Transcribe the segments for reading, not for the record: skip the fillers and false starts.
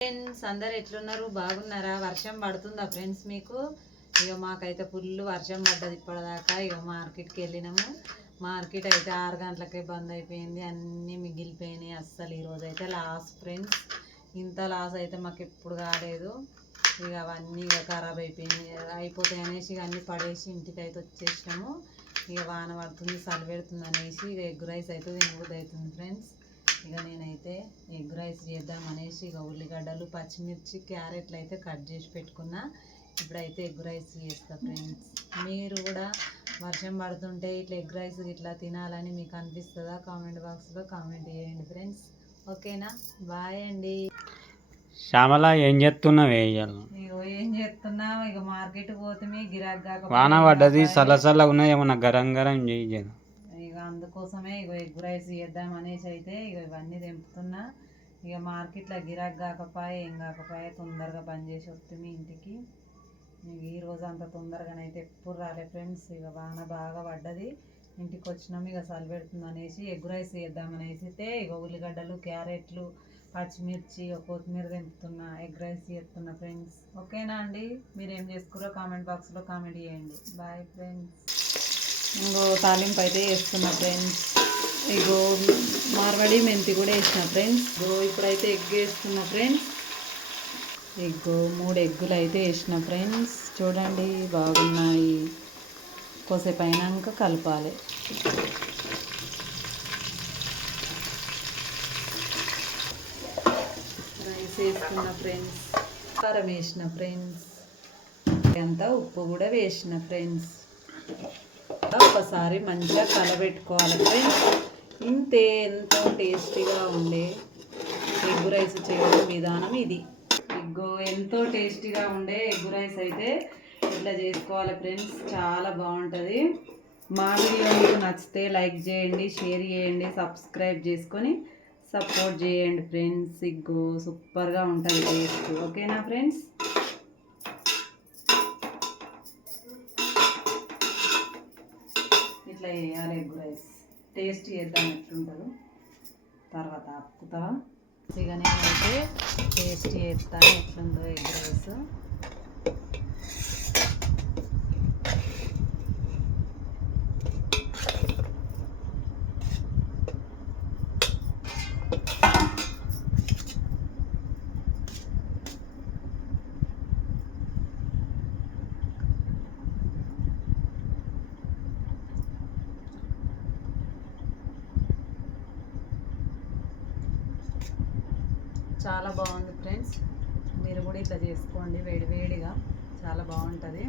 Friends అందరు ఎట్లున్నారు? బాగున్నారా? వర్షం పడుతుందా ఫ్రెండ్స్ మీకు? ఇక మాకైతే ఫుల్ వర్షం పడ్డది ఇప్పటిదాకా. ఇక మార్కెట్కి వెళ్ళినాము. మార్కెట్ అయితే 6 గంటలకే బంద్ అయిపోయింది. అన్నీ మిగిలిపోయినాయి. అస్సలు ఈరోజు అయితే లాస్ ఫ్రెండ్స్. ఇంత లాస్ అయితే మాకు ఎప్పుడు కాలేదు. ఇక అవన్నీ ఇక ఖరాబ్ అయిపోతాయి అనేసి ఇక అన్నీ పడేసి ఇంటికి అయితే వచ్చేసినాము. ఇక వాన పడుతుంది, చలి పెడుతుంది అనేసి ఇక ఎగ్ రైస్ అయితే తినబుద్ధి అవుతుంది ఫ్రెండ్స్. ఇక నేనైతే ఎగ్ రైస్ చేద్దాం అనేసి ఇక ఉల్లిగడ్డలు, పచ్చిమిర్చి, క్యారెట్లు అయితే కట్ చేసి పెట్టుకున్నా. ఇప్పుడైతే ఎగ్ రైస్ చేస్తా ఫ్రెండ్స్. మీరు కూడా వర్షం పడుతుంటే ఇట్లా ఎగ్ రైస్ ఇట్లా తినాలని మీకు అనిపిస్తుందా? కామెంట్ బాక్స్లో కామెంట్ చేయండి ఫ్రెండ్స్. ఓకేనా? బాయ్ అండి. శ్యామల ఏం చేస్తున్నావే? ఇగో ఏం చేస్తున్నా, ఇక మార్కెట్ పోతే గిరాక్ వాన పడ్డది, చల్ల ఉన్నది, ఏమన్నా గరం గరం చేయ. ఇక అందుకోసమే ఇక ఎగ్ రైస్ చేద్దాం అనేసి అయితే ఇక ఇవన్నీ తెంపుతున్నా. ఇక మార్కెట్లో గిరాక్ కాకపోయే ఏం కాకపోయే తొందరగా బంద్ చేసి వస్తుంది ఇంటికి. ఇక ఈరోజు అంత తొందరగానైతే ఎప్పుడు రాలే ఫ్రెండ్స్. ఇక వాన బాగా పడ్డది, ఇంటికి వచ్చినాము. ఇక చలి పెడుతుంది అనేసి ఎగ్ రైస్ చేద్దామనేసి అయితే ఇక ఉల్లిగడ్డలు, క్యారెట్లు, పచ్చిమిర్చి, కొత్తిమీర తెంపుతున్నా. ఎగ్ రైస్ చేస్తున్నా ఫ్రెండ్స్. ఓకేనా అండి? మీరు ఏం చేసుకురో కామెంట్ బాక్స్లో కామెంట్ చేయండి. Bye friends. ఇంకో తాలింపు అయితే వేస్తున్నా ఫ్రెండ్స్. ఇగో మార్వడి మెంతి కూడా వేసిన ఫ్రెండ్స్. ఇప్పుడైతే ఎగ్ వేస్తున్నా ఫ్రెండ్స్. ఎగ్గు 3 ఎగ్గులు అయితే వేసిన ఫ్రెండ్స్. చూడండి బాగున్నాయి. కొద్దిసేపు అయినాక కలపాలి. రైస్ వేసుకున్న ఫ్రెండ్స్. కారం వేసిన ఫ్రెండ్స్. అంతా ఉప్పు కూడా వేసిన ఫ్రెండ్స్. ఒకసారి మంచిగా కలబెట్టుకోవాలి ఫ్రెండ్స్. ఇంతే, ఎంతో టేస్టీగా ఉండే ఎగ్ రైస్ చేయడం విధానం ఇది. ఎంతో టేస్టీగా ఉండే ఎగ్ రైస్ అయితే ఇట్లా చేసుకోవాలి ఫ్రెండ్స్. చాలా బాగుంటుంది. మా వీడియో మీకు నచ్చితే లైక్ చేయండి, షేర్ చేయండి, సబ్స్క్రైబ్ చేసుకొని సపోర్ట్ చేయండి ఫ్రెండ్స్. సూపర్గా ఉంటుంది టేస్ట్. ఓకేనా ఫ్రెండ్స్? ఇట్లా వేయాలి ఎగ్ రైస్. టేస్ట్ చేద్దాం ఎట్లుంటుందో తర్వాత ఆపుతా. ఇక నేనైతే టేస్ట్ చేస్తాను ఎట్లుందో ఎగ్ రైస్. చాలా బాగుంది ఫ్రెండ్స్. మీరు కూడా ఇట్లా చేసుకోండి వేడివేడిగా. చాలా బాగుంటుంది.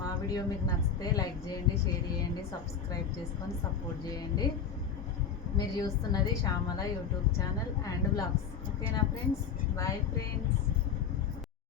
మా వీడియో మీకు నచ్చితే లైక్ చేయండి, షేర్ చేయండి, సబ్స్క్రైబ్ చేసుకొని సపోర్ట్ చేయండి. మీరు చూస్తున్నది Shyamala YouTube channel and blogs. ఓకేనా ఫ్రెండ్స్? Bye friends.